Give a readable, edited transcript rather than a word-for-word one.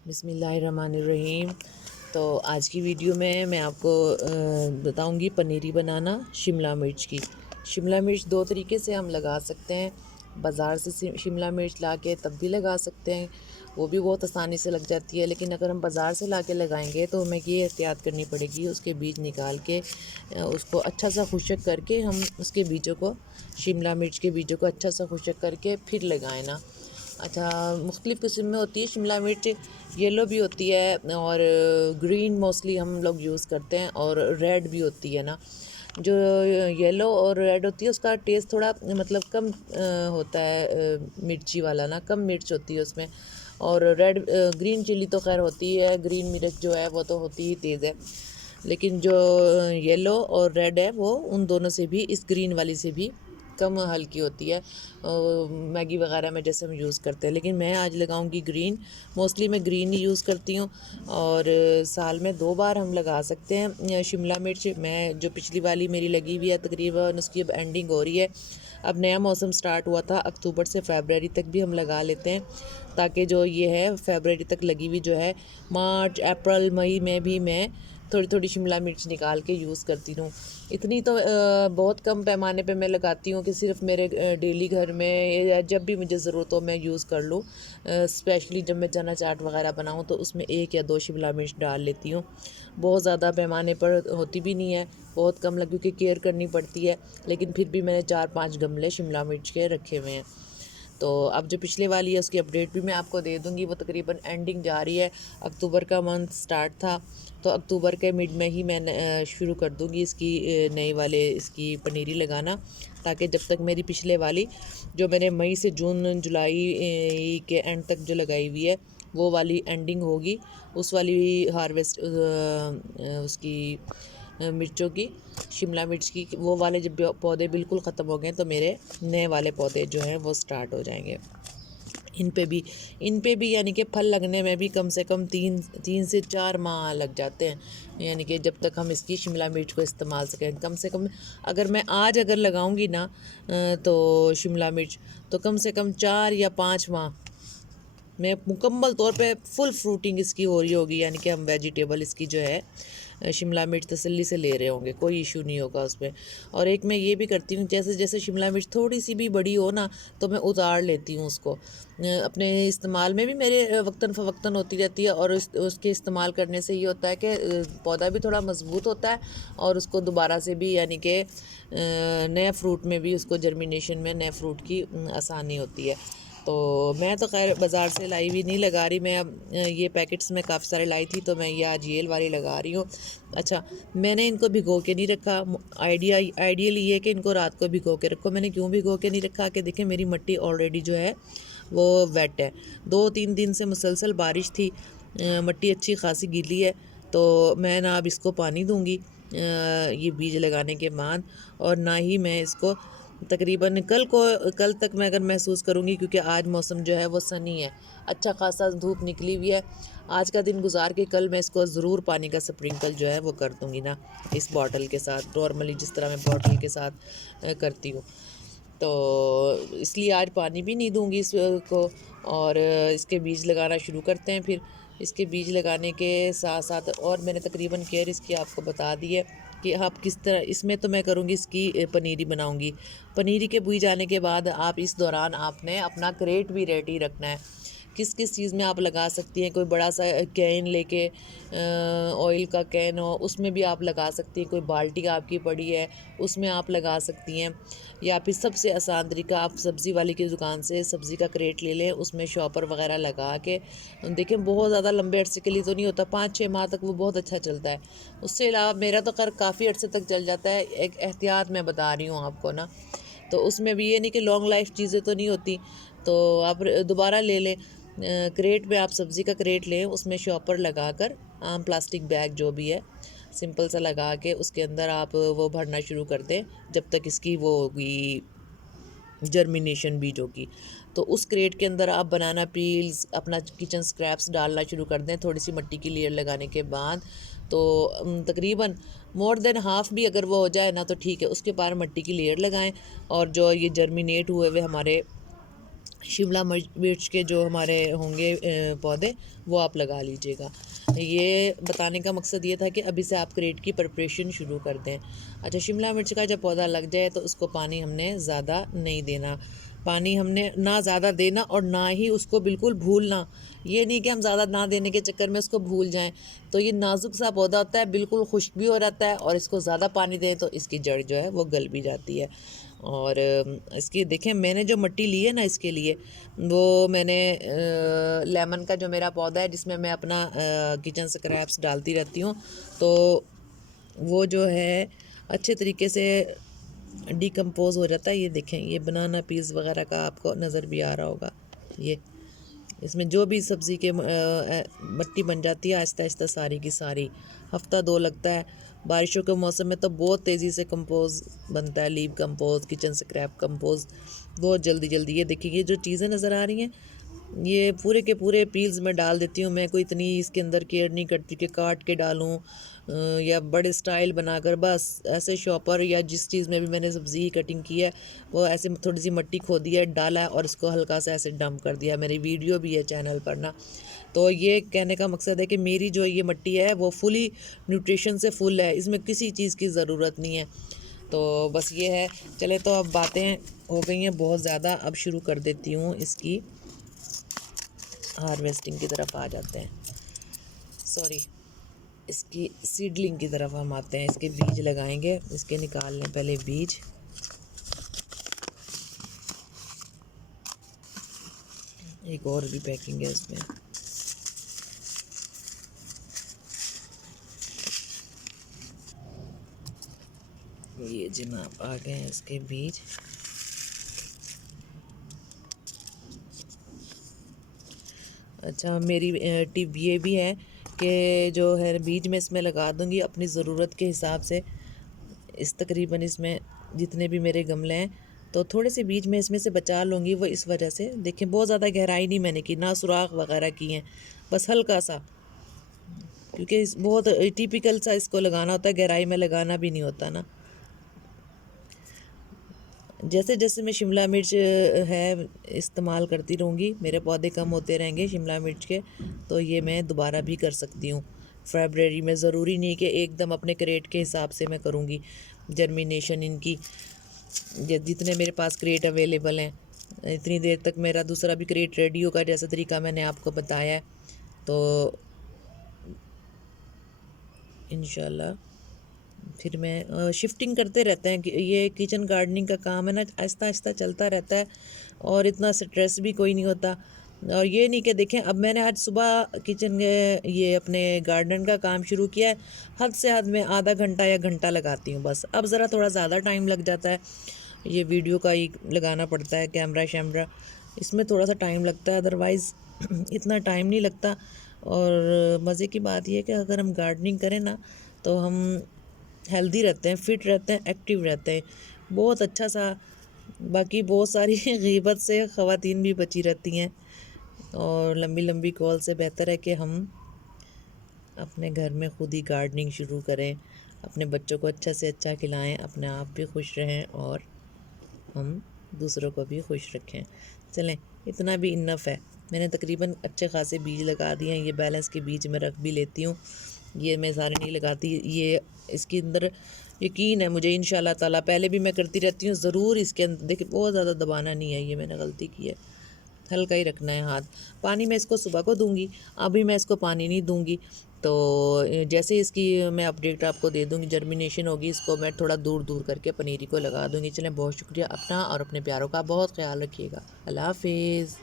बिस्मिल्लाहिर्रहमानिर्रहीम। तो आज की वीडियो में मैं आपको बताऊंगी पनीरी बनाना शिमला मिर्च की। शिमला मिर्च दो तरीके से हम लगा सकते हैं। बाज़ार से शिमला मिर्च ला के तब भी लगा सकते हैं, वो भी बहुत आसानी से लग जाती है। लेकिन अगर हम बाज़ार से ला के लगाएंगे तो हमें ये एहतियात करनी पड़ेगी, उसके बीज निकाल के उसको अच्छा सा खुशक करके हम उसके बीजों को, शिमला मिर्च के बीजों को अच्छा सा खुशक करके फिर लगाएं ना। अच्छा, मुख्तलिफ़ किस्म में होती है शिमला मिर्च। येलो भी होती है और ग्रीन मोस्टली हम लोग यूज़ करते हैं, और रेड भी होती है ना। जो येलो और रेड होती है उसका टेस्ट थोड़ा मतलब कम होता है, मिर्ची वाला ना, कम मिर्च होती है उसमें। और रेड ग्रीन चिली तो खैर होती है, ग्रीन मिर्च जो है वो तो होती ही तेज़ है। लेकिन जो येलो और रेड है वो उन दोनों से भी, इस ग्रीन वाली से भी कम हल्की होती है, मैगी वगैरह में जैसे हम यूज़ करते हैं। लेकिन मैं आज लगाऊंगी ग्रीन। मोस्टली मैं ग्रीन ही यूज़ करती हूँ, और साल में 2 बार हम लगा सकते हैं शिमला मिर्च। मैं जो पिछली वाली मेरी लगी हुई है तकरीबन उसकी अब एंडिंग हो रही है। अब नया मौसम स्टार्ट हुआ था, अक्टूबर से फ़रवरी तक भी हम लगा लेते हैं, ताकि जो ये है फ़रवरी तक लगी हुई जो है, मार्च अप्रैल मई में भी मैं थोड़ी थोड़ी शिमला मिर्च निकाल के यूज़ करती हूँ। इतनी तो बहुत कम पैमाने पे मैं लगाती हूँ कि सिर्फ मेरे डेली घर में या जब भी मुझे ज़रूरत हो मैं यूज़ कर लूँ। स्पेशली जब मैं चना चाट वगैरह बनाऊँ तो उसमें 1 या 2 शिमला मिर्च डाल लेती हूँ। बहुत ज़्यादा पैमाने पर होती भी नहीं है, बहुत कम लग, क्योंकि केयर करनी पड़ती है। लेकिन फिर भी मैंने 4-5 गमले शिमला मिर्च के रखे हुए हैं। तो अब जो पिछले वाली है उसकी अपडेट भी मैं आपको दे दूँगी। वो तकरीबन एंडिंग जा रही है, अक्टूबर का मंथ स्टार्ट था तो अक्टूबर के मिड में ही मैं शुरू कर दूँगी इसकी नई वाले इसकी पनीरी लगाना, ताकि जब तक मेरी पिछले वाली जो मैंने मई से जून जुलाई के एंड तक जो लगाई हुई है वो वाली एंडिंग होगी, उस वाली हार्वेस्ट उसकी मिर्चों की, शिमला मिर्च की, वो वाले जब पौधे बिल्कुल ख़त्म हो गए तो मेरे नए वाले पौधे जो हैं वो स्टार्ट हो जाएंगे। इन पे भी यानी कि फल लगने में भी कम से कम 3 से 4 माह लग जाते हैं। यानी कि जब तक हम इसकी शिमला मिर्च को इस्तेमाल सकें, कम से कम अगर मैं आज अगर लगाऊंगी ना तो शिमला मिर्च, तो कम से कम 4 या 5 माह में मुकम्मल तौर पे फुल फ्रूटिंग इसकी हो रही होगी। यानी कि हम वेजिटेबल इसकी जो है शिमला मिर्च तसल्ली से ले रहे होंगे, कोई इशू नहीं होगा उसमें। और एक मैं ये भी करती हूँ, जैसे जैसे शिमला मिर्च थोड़ी सी भी बड़ी हो ना तो मैं उतार लेती हूँ उसको। अपने इस्तेमाल में भी मेरे वक्तन फ़वक्तन होती रहती है, और उसके इस्तेमाल करने से ये होता है कि पौधा भी थोड़ा मजबूत होता है, और उसको दोबारा से भी यानी कि नए फ्रूट में भी उसको जर्मिनेशन में नए फ्रूट की आसानी होती है। तो मैं तो खैर बाज़ार से लाई हुई नहीं लगा रही, मैं अब ये पैकेट्स में काफ़ी सारे लाई थी तो मैं ये आज ये वाली लगा रही हूँ। अच्छा, मैंने इनको भिगो के नहीं रखा। आइडियल ये है कि इनको रात को भिगो के रखो। मैंने क्यों भिगो के नहीं रखा कि देखें मेरी मिट्टी ऑलरेडी जो है वो वेट है। 2-3 दिन से मुसलसल बारिश थी, मिट्टी अच्छी खासी गीली है। तो मैं ना अब इसको पानी दूंगी ये बीज लगाने के बाद, और ना ही मैं इसको तकरीबन कल तक मैं अगर महसूस करूँगी, क्योंकि आज मौसम जो है वो सनी है, अच्छा खासा धूप निकली हुई है। आज का दिन गुजार के कल मैं इसको ज़रूर पानी का स्प्रिंकल जो है वो कर दूँगी ना, इस बॉटल के साथ, नॉर्मली जिस तरह मैं बॉटल के साथ करती हूँ। तो इसलिए आज पानी भी नहीं दूंगी इसको, और इसके बीज लगाना शुरू करते हैं। फिर इसके बीज लगाने के साथ साथ और मैंने तकरीबन केयर इसकी आपको बता दी है कि आप किस तरह, इसमें तो मैं करूँगी इसकी पनीरी बनाऊँगी। पनीरी के बुई जाने के बाद आप इस दौरान आपने अपना क्रेट भी रेडी रखना है। किस किस चीज़ में आप लगा सकती हैं, कोई बड़ा सा कैन लेके, ऑयल का कैन हो उसमें भी आप लगा सकती हैं, कोई बाल्टी आपकी पड़ी है उसमें आप लगा सकती हैं, या फिर सबसे आसान तरीका आप सब्ज़ी वाले की दुकान से सब्ज़ी का क्रेट ले लें, उसमें शॉपर वगैरह लगा के देखें। बहुत ज़्यादा लंबे अरसे के लिए तो नहीं होता, 5-6 माह तक वो बहुत अच्छा चलता है। उससे अलावा मेरा तो खैर काफ़ी अरसे तक चल जाता है, एक एहतियात मैं बता रही हूँ आपको ना। तो उसमें भी ये नहीं कि लॉन्ग लाइफ चीज़ें तो नहीं होती, तो आप दोबारा ले लें। क्रेट में आप सब्ज़ी का क्रेट लें, उसमें शॉपर लगा कर आम प्लास्टिक बैग जो भी है सिंपल सा लगा के उसके अंदर आप वो भरना शुरू कर दें, जब तक इसकी वो होगी जर्मिनेशन बीजों की। तो उस क्रेट के अंदर आप बनाना पील्स, अपना किचन स्क्रैप्स डालना शुरू कर दें, थोड़ी सी मिट्टी की लेयर लगाने के बाद। तो तकरीबन मोर देन हाफ़ भी अगर वो हो जाए ना तो ठीक है, उसके ऊपर मिट्टी की लेयर लगाएं, और जो ये जर्मिनेट हुए हुए हमारे शिमला मिर्च के जो हमारे होंगे पौधे वो आप लगा लीजिएगा। ये बताने का मकसद ये था कि अभी से आप क्रेट की प्रिपरेशन शुरू कर दें। अच्छा, शिमला मिर्च का जब पौधा लग जाए तो उसको पानी हमने ज़्यादा नहीं देना, पानी हमने ना ज़्यादा देना और ना ही उसको बिल्कुल भूलना। ये नहीं कि हम ज़्यादा ना देने के चक्कर में उसको भूल जाएं। तो ये नाजुक सा पौधा होता है, बिल्कुल खुश्क भी हो रहता है, और इसको ज़्यादा पानी दें तो इसकी जड़ जो है वो गल भी जाती है। और इसकी देखें, मैंने जो मिट्टी ली है ना इसके लिए, वो मैंने लेमन का जो मेरा पौधा है जिसमें मैं अपना किचन स्क्रैप्स डालती रहती हूँ, तो वो जो है अच्छे तरीके से डिकम्पोज हो जाता है। ये देखें, ये बनाना पीस वगैरह का आपको नज़र भी आ रहा होगा। ये इसमें जो भी सब्ज़ी के मिट्टी बन जाती है आहिस्ता आहिस्ता सारी की सारी। हफ्ता 2 लगता है। बारिशों के मौसम में तो बहुत तेज़ी से कंपोज बनता है, leave compose, kitchen scrap compose, बहुत जल्दी जल्दी। ये देखिए, ये जो चीज़ें नज़र आ रही हैं ये पूरे के पूरे पील्स में डाल देती हूँ मैं। कोई इतनी इसके अंदर केयर नहीं करती कि काट के डालूँ या बड़े स्टाइल बनाकर। बस ऐसे शॉपर या जिस चीज़ में भी मैंने सब्ज़ी कटिंग की है वो ऐसे थोड़ी सी मिट्टी खोदी है, डाला है और इसको हल्का सा ऐसे डंप कर दिया। मेरी वीडियो भी है चैनल पर ना। तो ये कहने का मकसद है कि मेरी जो ये मिट्टी है वो फुली न्यूट्रिशन से फुल है, इसमें किसी चीज़ की ज़रूरत नहीं है। तो बस ये है। चले, तो अब बातें हो गई हैं बहुत ज़्यादा, अब शुरू कर देती हूँ इसकी हार्वेस्टिंग की तरफ आ जाते हैं। सॉरी, इसकी सीडलिंग की तरफ हम आते हैं। इसके बीज लगाएंगे, इसके निकाल लें पहले बीज। एक और भी पैकिंग है इसमें। ये जनाब आ गए हैं इसके बीज। अच्छा, मेरी टिप ये भी है कि जो है बीज मैं इसमें लगा दूंगी अपनी ज़रूरत के हिसाब से। इस तकरीबन इसमें जितने भी मेरे गमले हैं तो थोड़े से बीज मैं इसमें से बचा लूँगी। वो इस वजह से, देखें, बहुत ज़्यादा गहराई नहीं मैंने की, ना सुराख वगैरह की हैं, बस हल्का सा, क्योंकि बहुत टिपिकल सा इसको लगाना होता है, गहराई में लगाना भी नहीं होता ना। जैसे जैसे मैं शिमला मिर्च है इस्तेमाल करती रहूँगी, मेरे पौधे कम होते रहेंगे शिमला मिर्च के, तो ये मैं दोबारा भी कर सकती हूँ फेब्रुअरी में। ज़रूरी नहीं कि एकदम अपने क्रेट के हिसाब से मैं करूँगी जर्मिनेशन इनकी। जितने मेरे पास क्रेट अवेलेबल हैं, इतनी देर तक मेरा दूसरा भी क्रेट रेडी होगा, जैसा तरीका मैंने आपको बताया है। तो इंशाल्लाह फिर मैं शिफ्टिंग करते रहते हैं कि ये किचन गार्डनिंग का काम है ना, आहिस्ता आहिस्ता चलता रहता है और इतना स्ट्रेस भी कोई नहीं होता। और ये नहीं कि देखें, अब मैंने आज सुबह किचन ये अपने गार्डन का काम शुरू किया है, हद से हद मैं आधा घंटा या घंटा लगाती हूँ बस। अब ज़रा थोड़ा ज़्यादा टाइम लग जाता है, ये वीडियो का ही लगाना पड़ता है, कैमरा शैमरा, इसमें थोड़ा सा टाइम लगता है, अदरवाइज़ इतना टाइम नहीं लगता। और मज़े की बात यह है कि अगर हम गार्डनिंग करें ना तो हम हेल्दी रहते हैं, फिट रहते हैं, एक्टिव रहते हैं, बहुत अच्छा सा। बाकी बहुत सारी गीबत से ख़वातीन भी बची रहती हैं, और लंबी लंबी कॉल से बेहतर है कि हम अपने घर में खुद ही गार्डनिंग शुरू करें, अपने बच्चों को अच्छा से अच्छा खिलाएं, अपने आप भी खुश रहें और हम दूसरों को भी खुश रखें। चलें, इतना भी इनफ है। मैंने तकरीबन अच्छे खासे बीज लगा दिए हैं। ये बैलेंस के बीज मैं रख भी लेती हूँ, ये मैं सारे नहीं लगाती। ये इसके अंदर यकीन है मुझे, इंशाल्लाह ताला, पहले भी मैं करती रहती हूँ ज़रूर। इसके अंदर देखिए, बहुत ज़्यादा दबाना नहीं है, ये मैंने गलती की है, हल्का ही रखना है हाथ। पानी मैं इसको सुबह को दूंगी, अभी मैं इसको पानी नहीं दूंगी। तो जैसे इसकी मैं अपडेट आपको दे दूंगी, जर्मिनेशन होगी, इसको मैं थोड़ा दूर दूर करके पनीरी को लगा दूंगी। चलें, बहुत शुक्रिया। अपना और अपने प्यारों का बहुत ख्याल रखिएगा। अल्लाह हाफिज़।